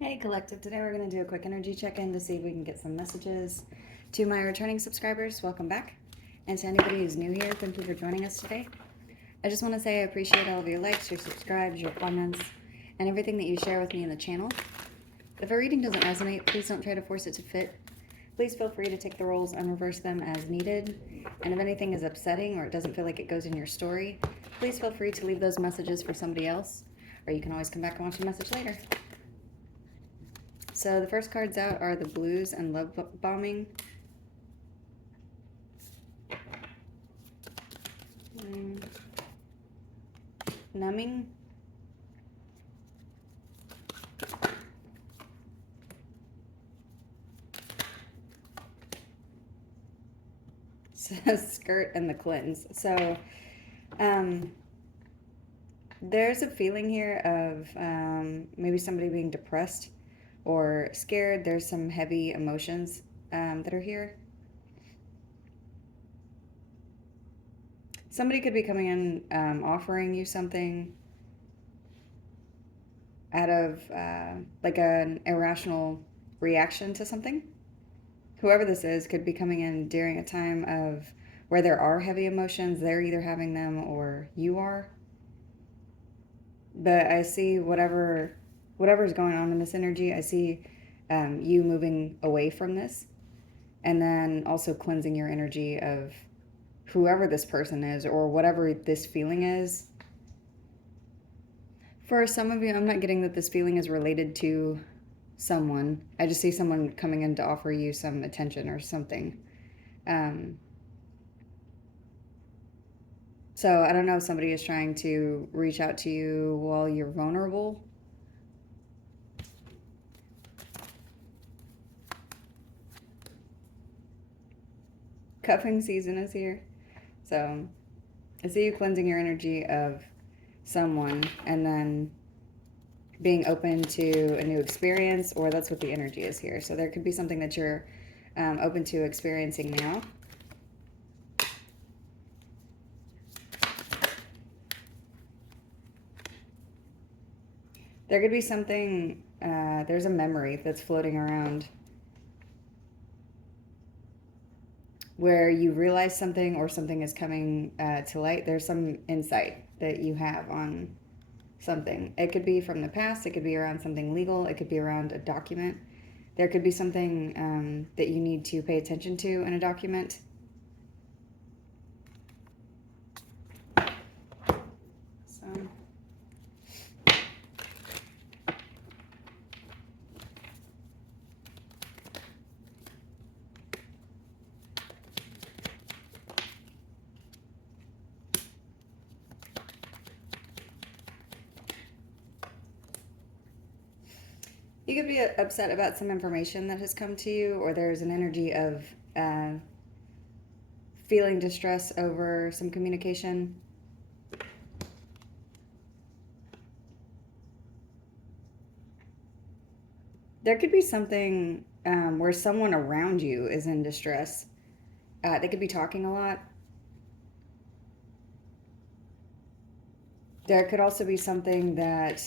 Hey Collective, today we're going to do a quick energy check-in to see if we can get some messages. To my returning subscribers, welcome back. And to anybody who's new here, thank you for joining us today. I just want to say I appreciate all of your likes, your subscribes, your comments, and everything that you share with me in the channel. If a reading doesn't resonate, please don't try to force it to fit. Please feel free to take the roles and reverse them as needed. And if anything is upsetting or it doesn't feel like it goes in your story, please feel free to leave those messages for somebody else, or you can always come back and watch the message later. So the first cards out are the Blues and Love Bombing. Numbing. Skirt and the Clintons. So there's a feeling here of maybe somebody being depressed or scared. There's some heavy emotions that are here. Somebody could be coming in offering you something out of like an irrational reaction to something. Whoever this is could be coming in during a time of where there are heavy emotions. They're either having them or you are. But I see whatever's going on in this energy, I see you moving away from this, and then also cleansing your energy of whoever this person is or whatever this feeling is. For some of you, I'm not getting that this feeling is related to someone. I just see someone coming in to offer you some attention or something. So I don't know if somebody is trying to reach out to you while you're vulnerable. Cuffing season is here. So I see you cleansing your energy of someone and then being open to a new experience, or that's what the energy is here. So there could be something that you're open to experiencing now. There could be something, there's a memory that's floating around where you realize something or something is coming to light. There's some insight that you have on something. It could be from the past, it could be around something legal, it could be around a document. There could be something that you need to pay attention to in a document. So you could be upset about some information that has come to you, or there's an energy of feeling distress over some communication. There could be something where someone around you is in distress. They could be talking a lot. There could also be something that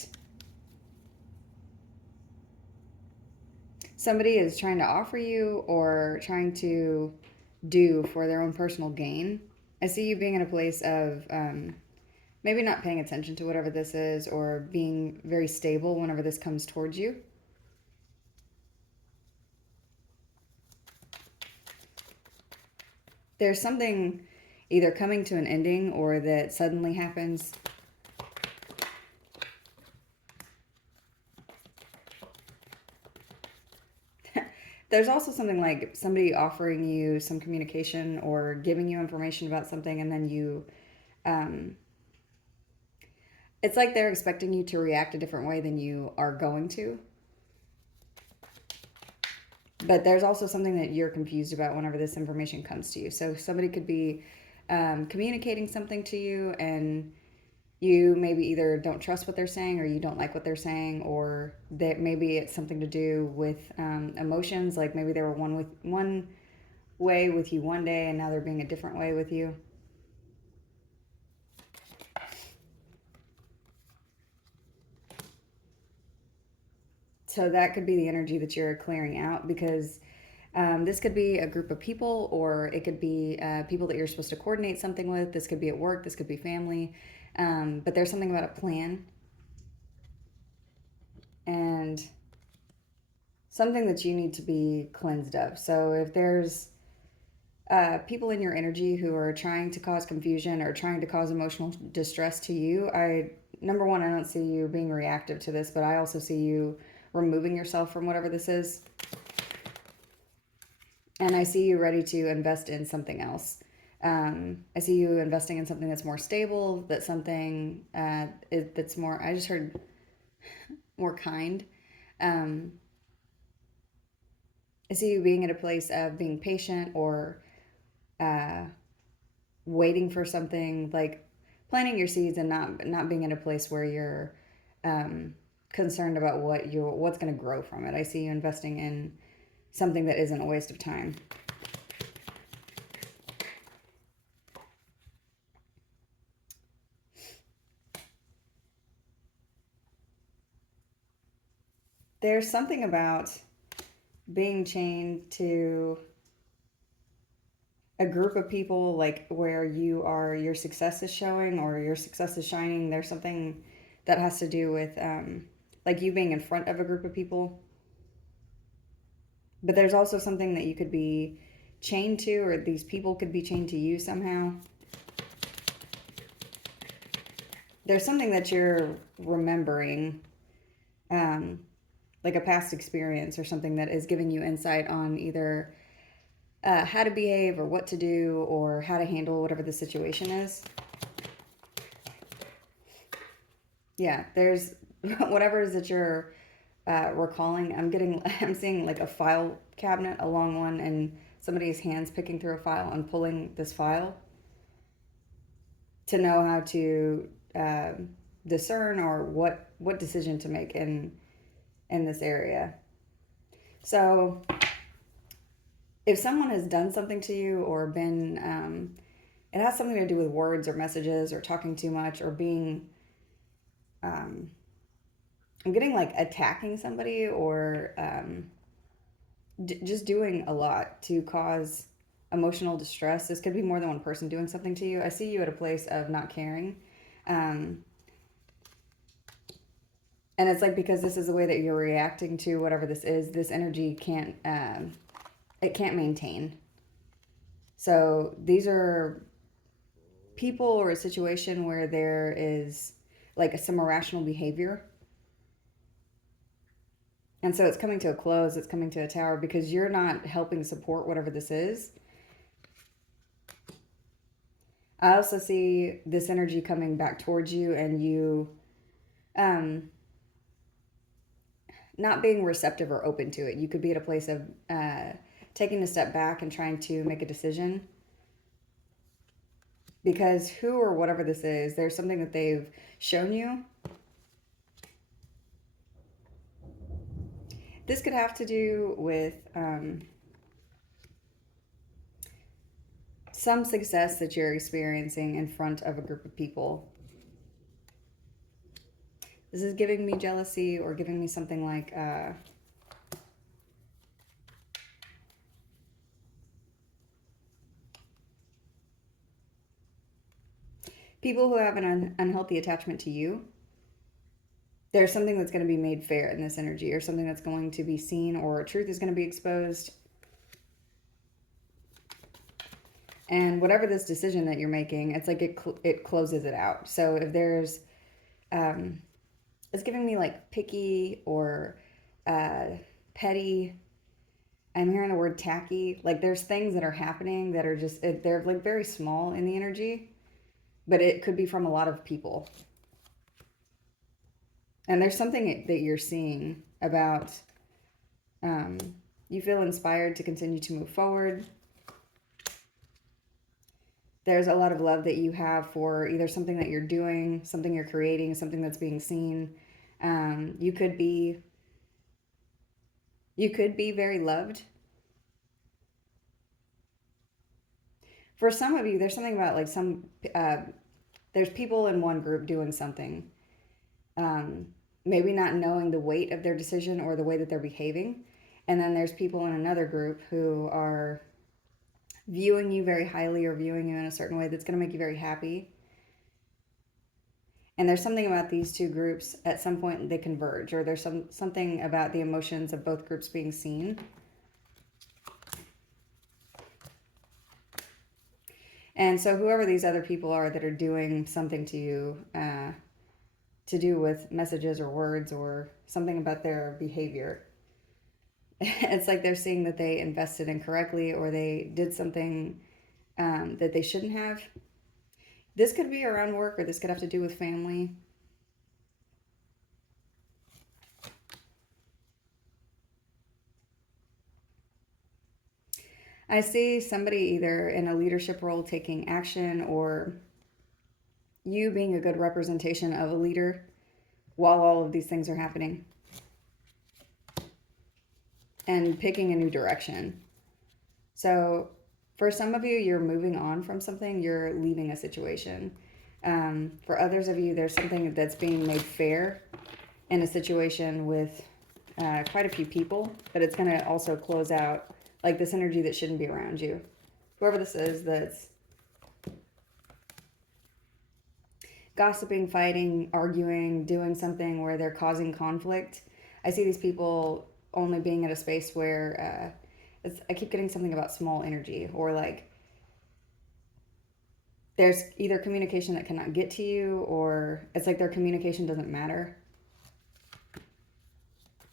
somebody is trying to offer you or trying to do for their own personal gain. I see you being in a place of maybe not paying attention to whatever this is, or being very stable whenever this comes towards you. There's something either coming to an ending or that suddenly happens. There's also something like somebody offering you some communication or giving you information about something, and then you, it's like they're expecting you to react a different way than you are going to. But there's also something that you're confused about whenever this information comes to you. So somebody could be communicating something to you, and you maybe either don't trust what they're saying, or you don't like what they're saying, or that maybe it's something to do with emotions. Like maybe they were one way with you one day, and now they're being a different way with you. So that could be the energy that you're clearing out, because this could be a group of people, or it could be people that you're supposed to coordinate something with. This could be at work, this could be family. But there's something about a plan and something that you need to be cleansed of. So if there's people in your energy who are trying to cause confusion or trying to cause emotional distress to you, number one, I don't see you being reactive to this, but I also see you removing yourself from whatever this is. And I see you ready to invest in something else. I see you investing in something that's more stable, that's something that's more, I just heard more kind. I see you being at a place of being patient, or waiting for something, like planting your seeds, and not being in a place where you're concerned about what's going to grow from it. I see you investing in something that isn't a waste of time. There's something about being chained to a group of people, like where your success is showing or your success is shining. There's something that has to do with like you being in front of a group of people. But there's also something that you could be chained to, or these people could be chained to you somehow. There's something that you're remembering, like a past experience or something that is giving you insight on either how to behave or what to do or how to handle whatever the situation is. Yeah, there's whatever it is that you're recalling. I'm seeing like a file cabinet, a long one, and somebody's hands picking through a file and pulling this file to know how to discern or what decision to make in this area. So if someone has done something to you or been, it has something to do with words or messages or talking too much or being, I'm getting like attacking somebody or just doing a lot to cause emotional distress. This could be more than one person doing something to you. I see you at a place of not caring. And it's like, because this is the way that you're reacting to whatever this is, this energy can't, it can't maintain. So these are people or a situation where there is like some irrational behavior. And so it's coming to a close, it's coming to a tower because you're not helping support whatever this is. I also see this energy coming back towards you, and you not being receptive or open to it. You could be at a place of taking a step back and trying to make a decision. Because who or whatever this is, there's something that they've shown you. This could have to do with some success that you're experiencing in front of a group of people. This is giving me jealousy or giving me something like people who have an unhealthy attachment to you. There's something that's going to be made fair in this energy, or something that's going to be seen, or truth is going to be exposed. And whatever this decision that you're making, it's like it closes it out. So if there's, it's giving me like picky or petty. I'm hearing the word tacky. Like there's things that are happening that are just, they're like very small in the energy, but it could be from a lot of people. And there's something that you're seeing about, you feel inspired to continue to move forward. There's a lot of love that you have for either something that you're doing, something you're creating, something that's being seen. You could be very loved. For some of you, there's something about like there's people in one group doing something. maybe not knowing the weight of their decision or the way that they're behaving. And then there's people in another group who are viewing you very highly or viewing you in a certain way that's going to make you very happy. And there's something about these two groups at some point they converge, or there's something about the emotions of both groups being seen. And so whoever these other people are that are doing something to you, to do with messages or words or something about their behavior, it's like they're seeing that they invested incorrectly or they did something that they shouldn't have. This could be around work, or this could have to do with family. I see somebody either in a leadership role taking action, or you being a good representation of a leader while all of these things are happening, and picking a new direction. So for some of you, you're moving on from something, you're leaving a situation. For others of you, there's something that's being made fair in a situation with quite a few people, but it's going to also close out like this energy that shouldn't be around you. Whoever this is that's gossiping, fighting, arguing, doing something where they're causing conflict. I see these people only being at a space where I keep getting something about small energy, or like there's either communication that cannot get to you, or it's like their communication doesn't matter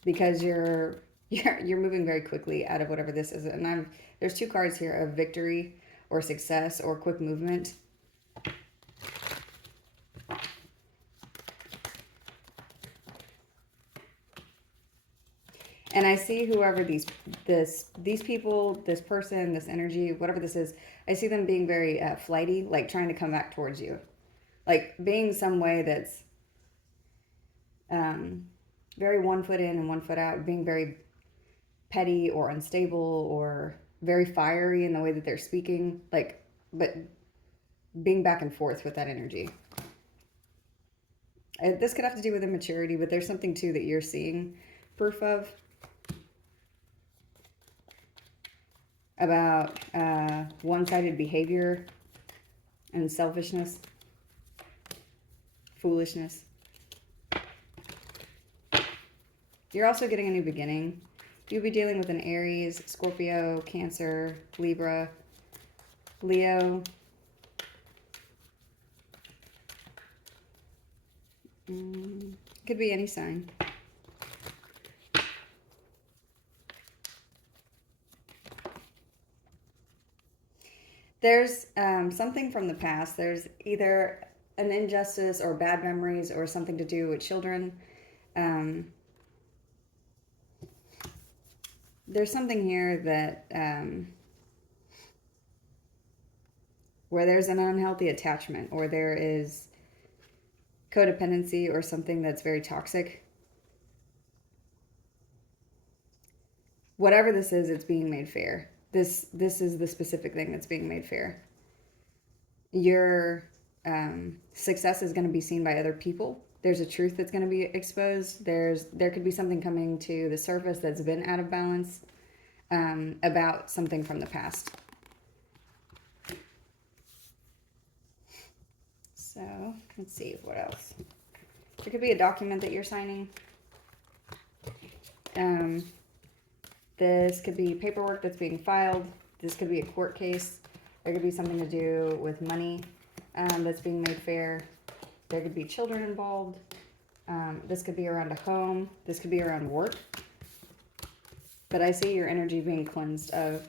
because you're moving very quickly out of whatever this is. And there's two cards here of victory or success or quick movement. And I see whoever these people, this person, this energy, whatever this is, I see them being very flighty, like trying to come back towards you, like being some way that's very 1 foot in and 1 foot out, being very petty or unstable or very fiery in the way that they're speaking, like, but being back and forth with that energy. This could have to do with immaturity, but there's something too that you're seeing proof of about one-sided behavior and selfishness, foolishness. You're also getting a new beginning. You'll be dealing with an Aries, Scorpio, Cancer, Libra, Leo. Could be any sign. There's something from the past. There's either an injustice or bad memories or something to do with children. There's something here that where there's an unhealthy attachment, or there is codependency or something that's very toxic. Whatever this is, it's being made fair. This is the specific thing that's being made fair. Your success is going to be seen by other people. There's a truth that's going to be exposed. There could be something coming to the surface that's been out of balance about something from the past. So let's see what else. There could be a document that you're signing. This could be paperwork that's being filed. This could be a court case. There could be something to do with money that's being made fair. There could be children involved. This could be around a home. This could be around work. But I see your energy being cleansed of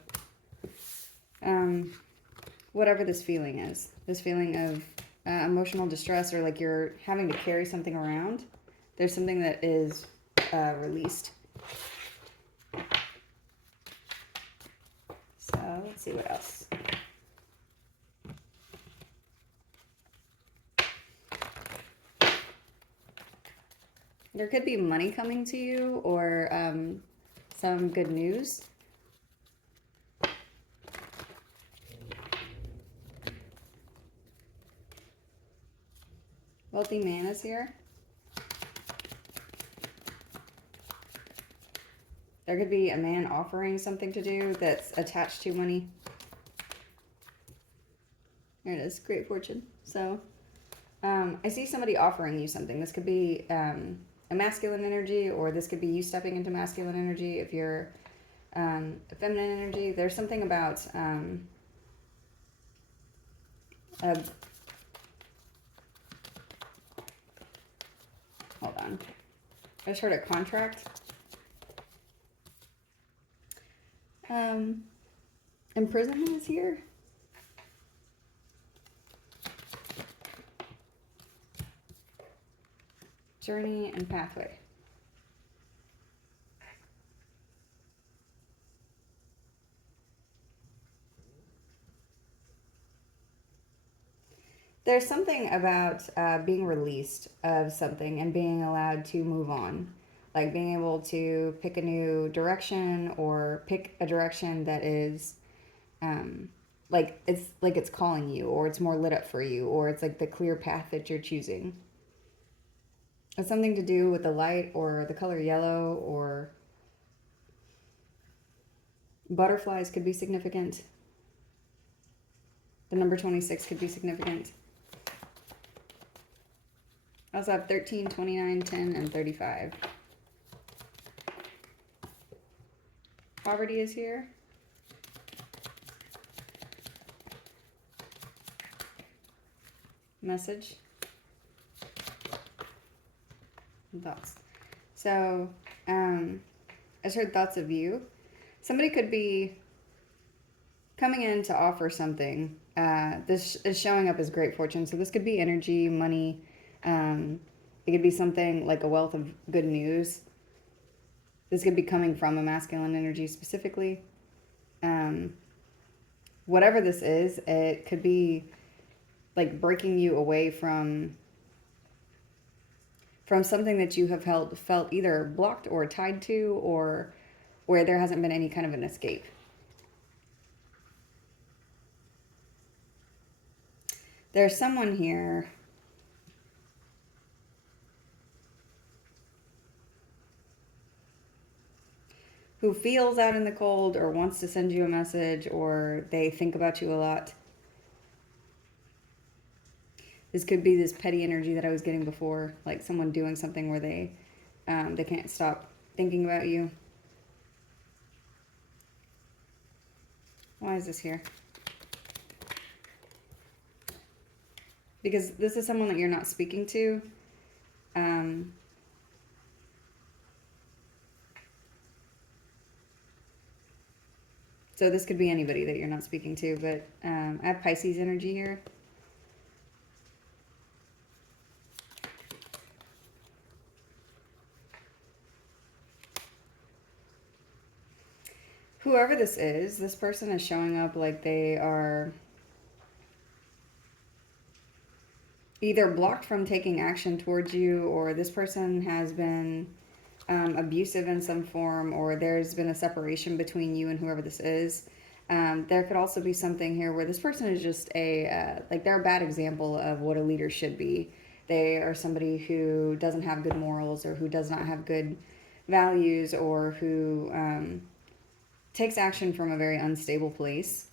whatever this feeling is. This feeling of emotional distress, or like you're having to carry something around. There's something that is released. So let's see what else. There could be money coming to you, or some good news. Wealthy man is here. There could be a man offering something to do that's attached to money. There it is, great fortune. So I see somebody offering you something. This could be a masculine energy, or this could be you stepping into masculine energy. If you're a feminine energy, there's something about hold on. I just heard a contract. Imprisonment is here. Journey and pathway. There's something about being released of something and being allowed to move on. Like being able to pick a new direction, or pick a direction that is like it's calling you, or it's more lit up for you, or it's like the clear path that you're choosing. It's something to do with the light, or the color yellow, or butterflies could be significant. The number 26 could be significant. I also have 13, 29, 10, and 35. Poverty is here. Message. Thoughts. So, I just heard thoughts of you. Somebody could be coming in to offer something. This is showing up as great fortune. So this could be energy, money. It could be something like a wealth of good news. This could be coming from a masculine energy specifically. Whatever this is, it could be like breaking you away from something that you have felt either blocked or tied to, or where there hasn't been any kind of an escape. There's someone here who feels out in the cold, or wants to send you a message, or they think about you a lot. This could be this petty energy that I was getting before, like someone doing something where they can't stop thinking about you. Why is this here? Because this is someone that you're not speaking to. So this could be anybody that you're not speaking to, but I have Pisces energy here. Whoever this person is showing up like they are either blocked from taking action towards you, or this person has been abusive in some form, or there's been a separation between you and whoever this is. There could also be something here where this person is just like they're a bad example of what a leader should be. They are somebody who doesn't have good morals, or who does not have good values, or who takes action from a very unstable place.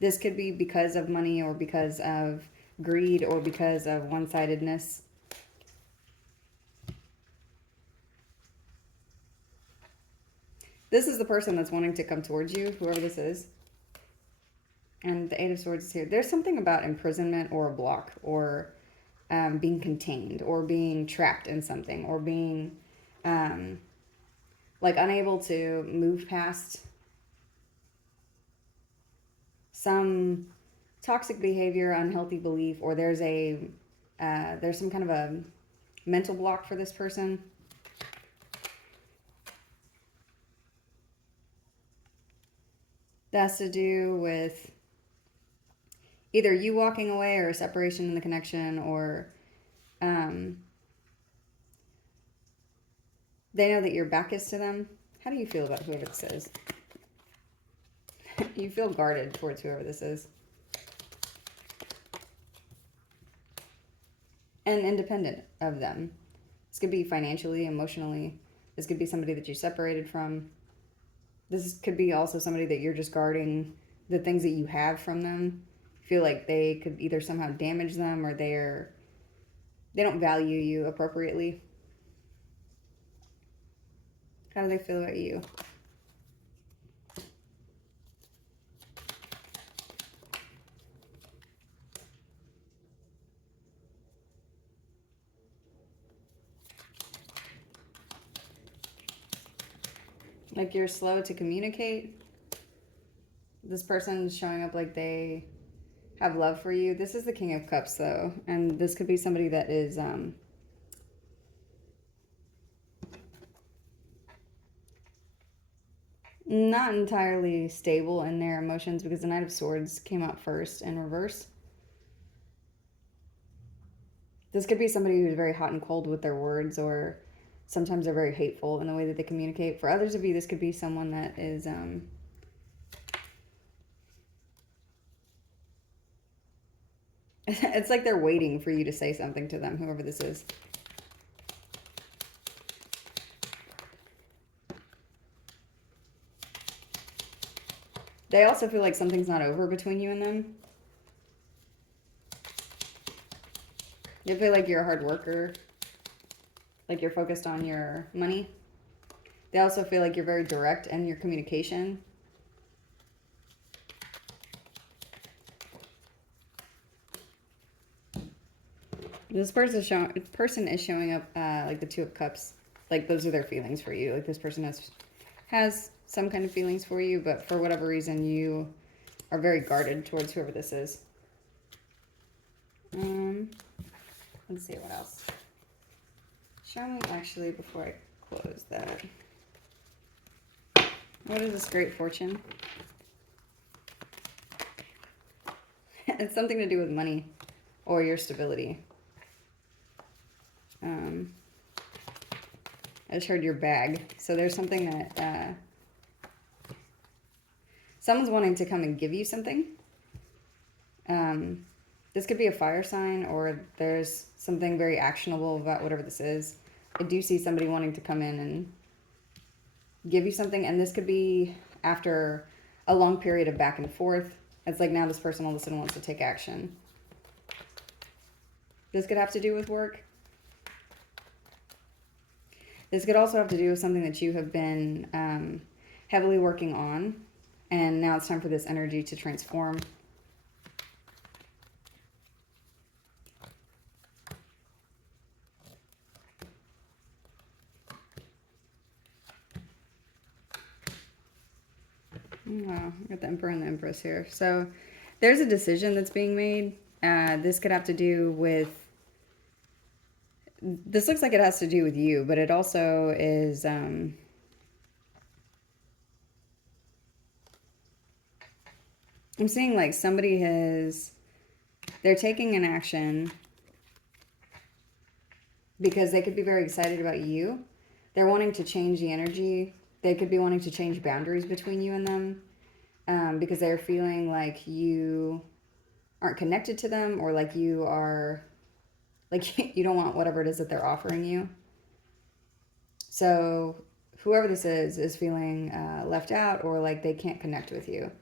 This could be because of money, or because of greed, or because of one-sidedness. This is the person that's wanting to come towards you, whoever this is. And the Eight of Swords is here. There's something about imprisonment, or a block, or being contained, or being trapped in something, or being like unable to move past some toxic behavior, unhealthy belief, or there's some kind of a mental block for this person. That has to do with either you walking away, or a separation in the connection, or they know that your back is to them. How do you feel about whoever this is? You feel guarded towards whoever this is. and independent of them. This could be financially, emotionally. This could be somebody that you separated from. This could be also somebody that you're just guarding the things that you have from them. Feel like they could either somehow damage them or they don't value you appropriately. How do they feel about you? Like you're slow to communicate. This person's showing up like they have love for you. This is the King of Cups, though. And this could be somebody that is not entirely stable in their emotions, because the Knight of Swords came out first in reverse. This could be somebody who's very hot and cold with their words, or sometimes they're very hateful in the way that they communicate. For others of you, this could be someone that is it's like they're waiting for you to say something to them, whoever this is. They also feel like something's not over between you and them. They feel like you're a hard worker, like you're focused on your money. They also feel like you're very direct in your communication. This person is showing up like the Two of Cups. Like those are their feelings for you. Like this person has some kind of feelings for you, but for whatever reason you are very guarded towards whoever this is. Let's see what else. Show me actually before I close that. What is this Great Fortune? It's something to do with money or your stability. I just heard your bag. So there's something that someone's wanting to come and give you something. This could be a fire sign, or there's something very actionable about whatever this is. I do see somebody wanting to come in and give you something, and this could be after a long period of back and forth. It's like now this person all of a sudden wants to take action. This could have to do with work. This could also have to do with something that you have been heavily working on, and now it's time for this energy to transform. Wow, I got the Emperor and the Empress here. So there's a decision that's being made. This could have to do with... This looks like it has to do with you, but it also is... I'm seeing like somebody has... They're taking an action because they could be very excited about you. They're wanting to change the energy. They could be wanting to change boundaries between you and them because they're feeling like you aren't connected to them, or like you are, like you don't want whatever it is that they're offering you. So whoever this is feeling left out, or like they can't connect with you.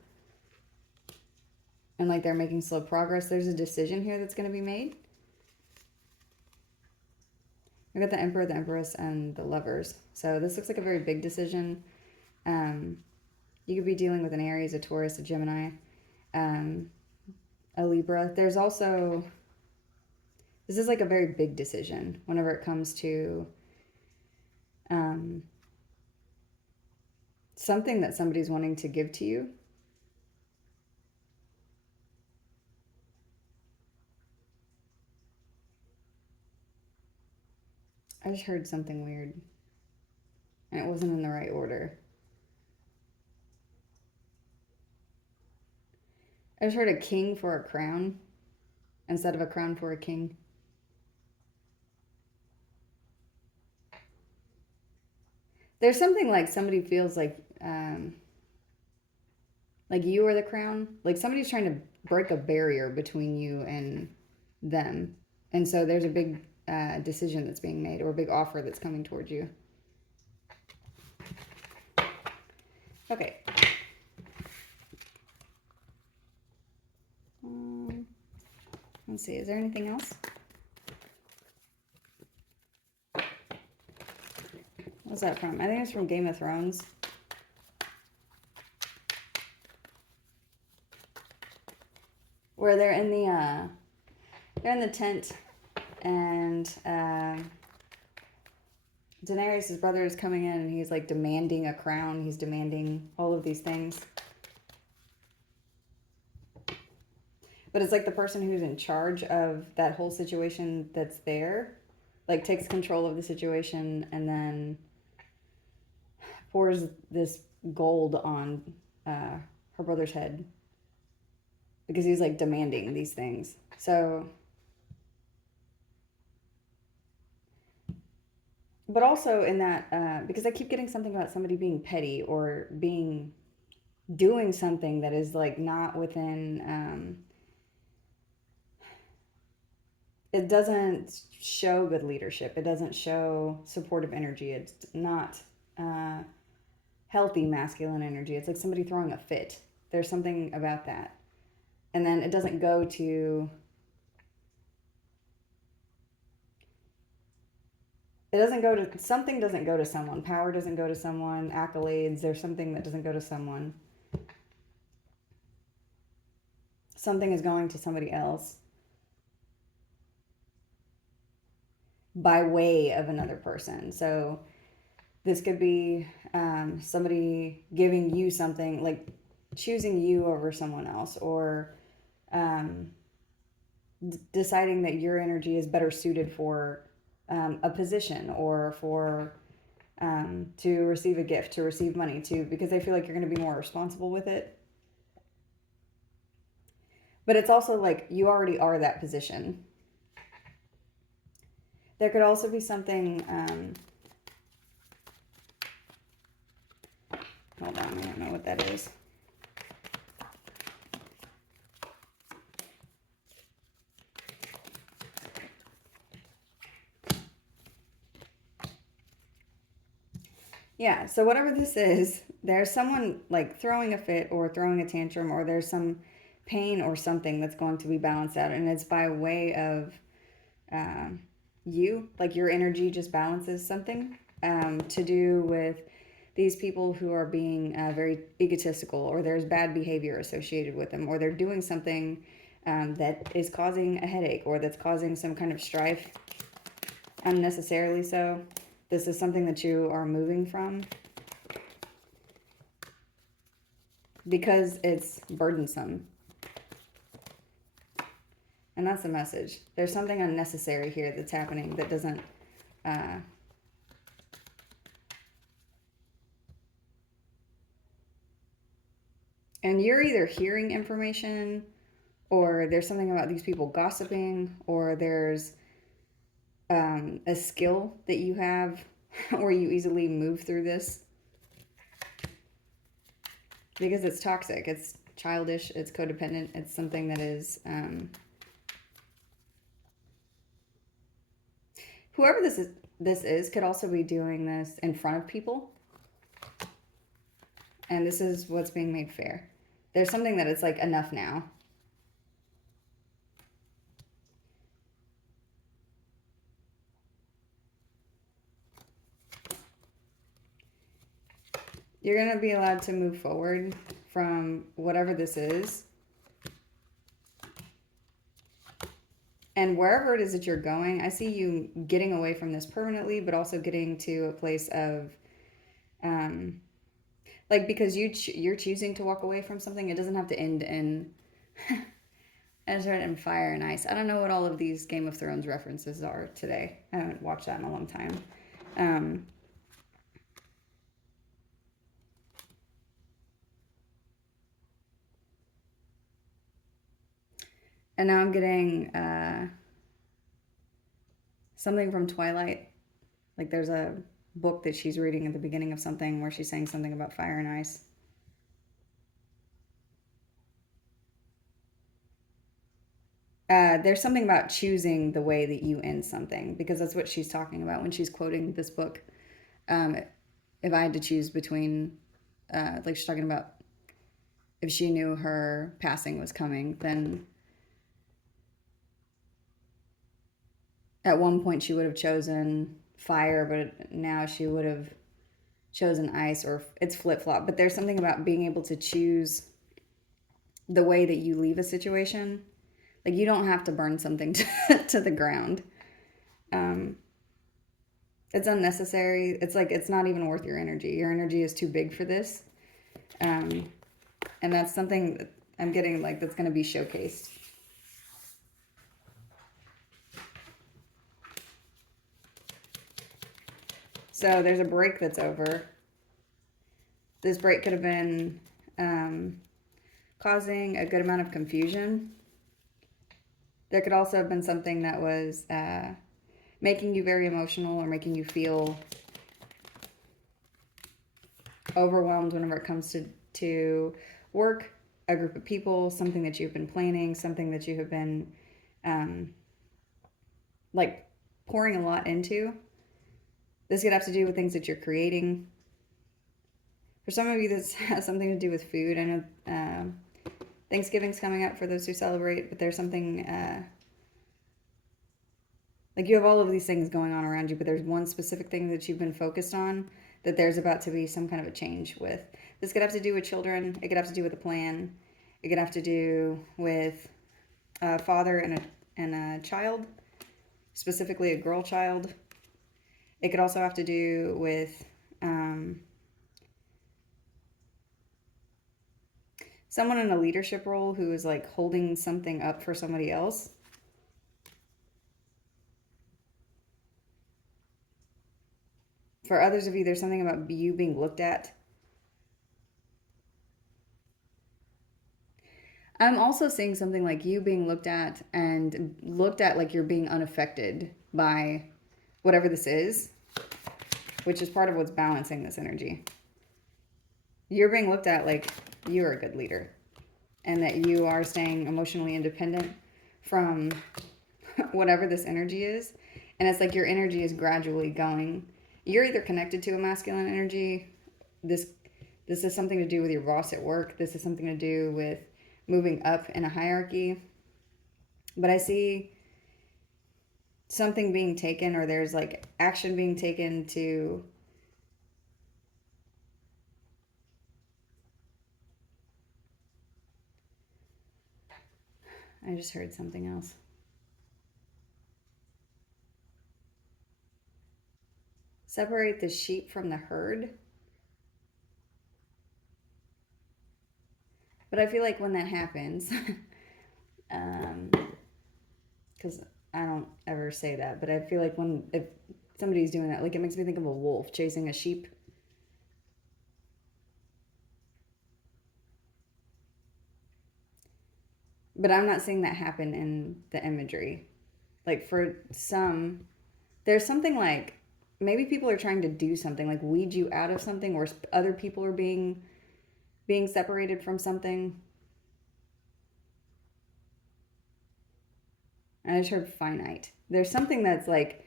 And like they're making slow progress. There's a decision here that's going to be made. We got the Emperor, the Empress, and the Lovers. So this looks like a very big decision. You could be dealing with an Aries, a Taurus, a Gemini, a Libra. There's also... This is like a very big decision whenever it comes to something that somebody's wanting to give to you. I just heard something weird, and it wasn't in the right order. I just heard a king for a crown instead of a crown for a king. There's something like somebody feels like you are the crown. Like somebody's trying to break a barrier between you and them. And so there's a big decision that's being made, or a big offer that's coming towards you. Okay. Let's see, is there anything else? What's that from? I think it's from Game of Thrones. Where they're in the tent, and Daenerys' brother is coming in, and he's like demanding a crown. He's demanding all of these things. But it's like the person who's in charge of that whole situation that's there, like takes control of the situation and then pours this gold on her brother's head because he's like demanding these things. So, but also in that, because I keep getting something about somebody being petty or doing something that is like not within, it doesn't show good leadership. It doesn't show supportive energy. It's not healthy masculine energy. It's like somebody throwing a fit. There's something about that. And then it doesn't go to, something doesn't go to someone. Power doesn't go to someone. Accolades, there's something that doesn't go to someone. Something is going to somebody else by way of another person. So this could be somebody giving you something, like choosing you over someone else, or deciding that your energy is better suited for a position, or for to receive a gift, to receive money, because they feel like you're going to be more responsible with it. But it's also like you already are that position. There could also be something, hold on, I don't know what that is. Yeah, so whatever this is, there's someone like throwing a fit or throwing a tantrum, or there's some pain or something that's going to be balanced out, and it's by way of you, like your energy just balances something to do with these people who are being very egotistical, or there's bad behavior associated with them, or they're doing something that is causing a headache, or that's causing some kind of strife unnecessarily so. This is something that you are moving from because it's burdensome. And that's the message. There's something unnecessary here that's happening that doesn't... and you're either hearing information, or there's something about these people gossiping, or there's a skill that you have where you easily move through this. Because it's toxic, it's childish, it's codependent, it's something that is... whoever this is could also be doing this in front of people. And this is what's being made fair. There's something that it's like, enough now. You're going to be allowed to move forward from whatever this is. And wherever it is that you're going, I see you getting away from this permanently, but also getting to a place of, like, because you're choosing to walk away from something, it doesn't have to end in, as read in Fire and Ice. I don't know what all of these Game of Thrones references are today. I haven't watched that in a long time. And now I'm getting something from Twilight. Like there's a book that she's reading at the beginning of something where she's saying something about fire and ice. there's something about choosing the way that you end something, because that's what she's talking about when she's quoting this book. If I had to choose between, like she's talking about if she knew her passing was coming, then at one point she would have chosen fire, but now she would have chosen ice, or it's flip flop. But there's something about being able to choose the way that you leave a situation. Like, you don't have to burn something to the ground. It's unnecessary. It's like, it's not even worth your energy. Your energy is too big for this. And that's something that I'm getting, like, that's going to be showcased. So there's a break that's over. This break could have been causing a good amount of confusion. There could also have been something that was making you very emotional, or making you feel overwhelmed whenever it comes to work, a group of people, something that you've been planning, something that you have been like pouring a lot into. This could have to do with things that you're creating. For some of you, this has something to do with food. I know Thanksgiving's coming up for those who celebrate, but there's something like, you have all of these things going on around you, but there's one specific thing that you've been focused on that there's about to be some kind of a change with. This could have to do with children. It could have to do with a plan. It could have to do with a father and a child, specifically a girl child. It could also have to do with someone in a leadership role who is like holding something up for somebody else. For others of you, there's something about you being looked at. I'm also seeing something like you being looked at, and looked at like you're being unaffected by whatever this is, which is part of what's balancing this energy. You're being looked at like you're a good leader, and that you are staying emotionally independent from whatever this energy is. And it's like your energy is gradually going. You're either connected to a masculine energy. This is something to do with your boss at work. This is something to do with moving up in a hierarchy. But I see something being taken, or there's like action being taken to I just heard something else. Separate the sheep from the herd. But I feel like when that happens, because I don't ever say that, but I feel like if somebody's doing that, like, it makes me think of a wolf chasing a sheep. But I'm not seeing that happen in the imagery. Like, for some, there's something like, maybe people are trying to do something, like weed you out of something, or other people are being separated from something. I just heard finite. There's something that's like,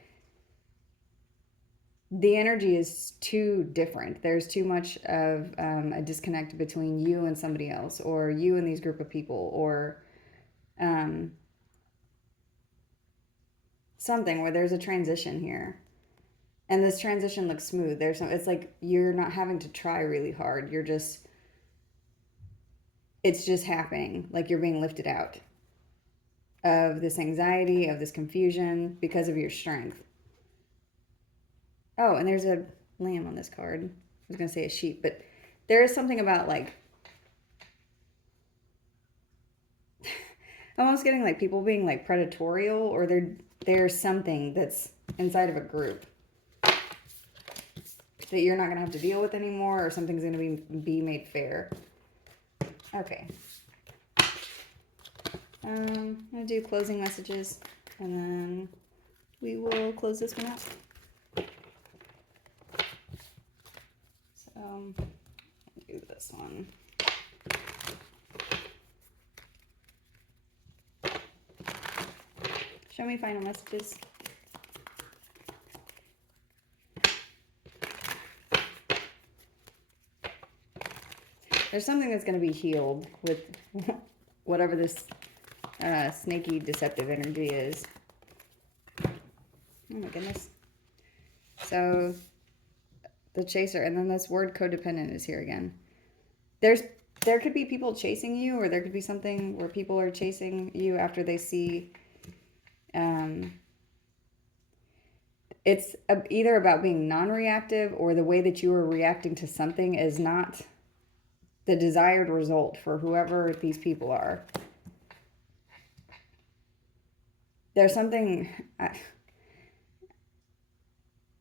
the energy is too different. There's too much of a disconnect between you and somebody else, or you and these group of people, or something where there's a transition here. And this transition looks smooth. It's like you're not having to try really hard. It's just happening. Like, you're being lifted out of this anxiety, of this confusion, because of your strength. Oh, and there's a lamb on this card. I was going to say a sheep, but there is something about, like, I'm almost getting like people being like predatorial, or there's something that's inside of a group that you're not going to have to deal with anymore, or something's going to be made fair. Okay. I'm going to do closing messages, and then we will close this one out. So, I'll do this one. Show me final messages. There's something that's going to be healed with whatever this snaky, deceptive energy is. Oh my goodness. So, the chaser, and then this word codependent is here again. There could be people chasing you, or there could be something where people are chasing you after they see... it's either about being non-reactive, or the way that you are reacting to something is not the desired result for whoever these people are. There's something...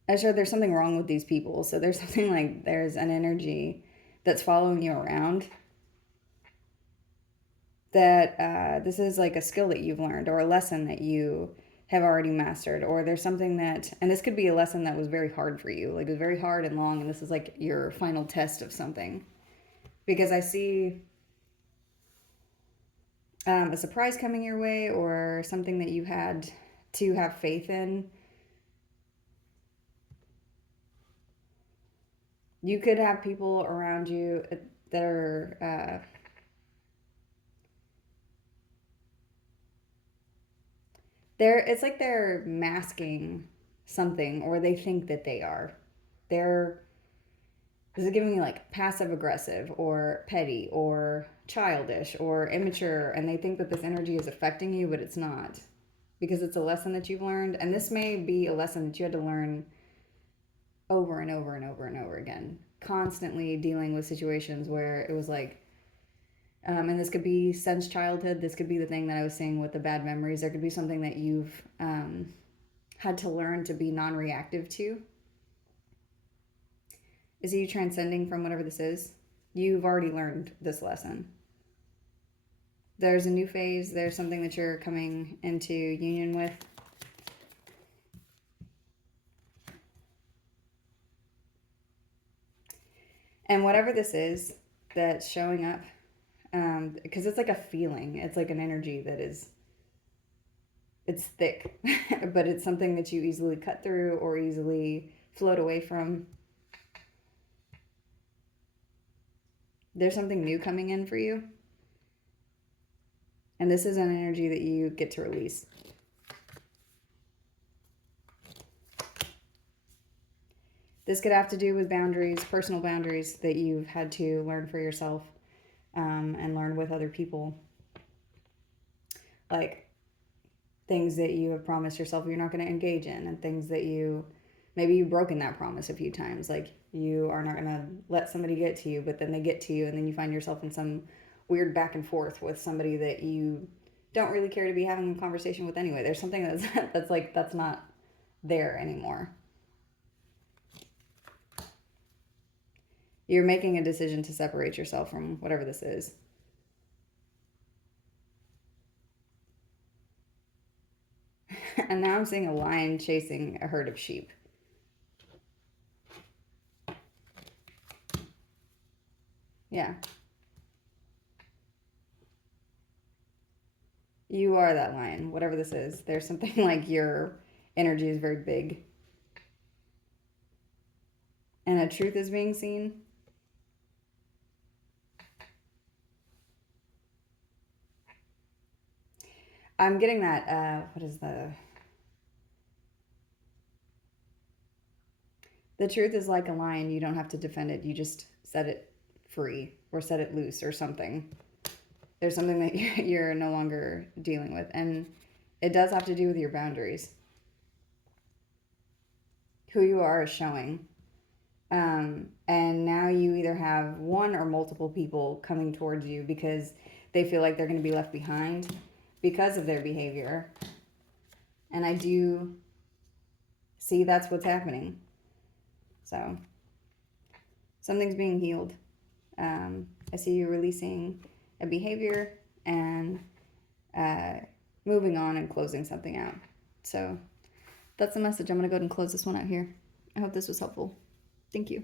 I'm sure there's something wrong with these people. So there's something like there's an energy that's following you around. That this is like a skill that you've learned, or a lesson that you have already mastered, or there's something that, and this could be a lesson that was very hard for you, like it was very hard and long, and this is like your final test of something. Because I see a surprise coming your way, or something that you had to have faith in. You could have people around you that are it's like they're masking something, or they think that they are. This is giving me like passive aggressive, or petty, or childish, or immature, and they think that this energy is affecting you, but it's not, because it's a lesson that you've learned. And this may be a lesson that you had to learn over and over and over and over again, constantly dealing with situations where it was like, and this could be since childhood. This could be the thing that I was saying with the bad memories. There could be something that you've had to learn to be non-reactive to. Is you transcending from whatever this is? You've already learned this lesson. There's a new phase. There's something that you're coming into union with. And whatever this is that's showing up, because it's like a feeling, it's like an energy that is, it's thick, but it's something that you easily cut through or easily float away from. There's something new coming in for you. And this is an energy that you get to release. This could have to do with boundaries, personal boundaries that you've had to learn for yourself, and learn with other people. Like things that you have promised yourself you're not going to engage in, and things that maybe you've broken that promise a few times. Like you are not going to let somebody get to you, but then they get to you, and then you find yourself in some weird back and forth with somebody that you don't really care to be having a conversation with anyway. There's something that's not there anymore. You're making a decision to separate yourself from whatever this is. And now I'm seeing a lion chasing a herd of sheep. Yeah. You are that lion, whatever this is. There's something like your energy is very big. And a truth is being seen. I'm getting that, what is the truth is like a lion. You don't have to defend it. You just set it free, or set it loose, or something. There's something that you're no longer dealing with. And it does have to do with your boundaries. Who you are is showing. And now you either have one or multiple people coming towards you because they feel like they're going to be left behind because of their behavior. And I do see that's what's happening. So something's being healed. I see you releasing a behavior and moving on and closing something out. So that's the message. I'm going to go ahead and close this one out here. I hope this was helpful. Thank you.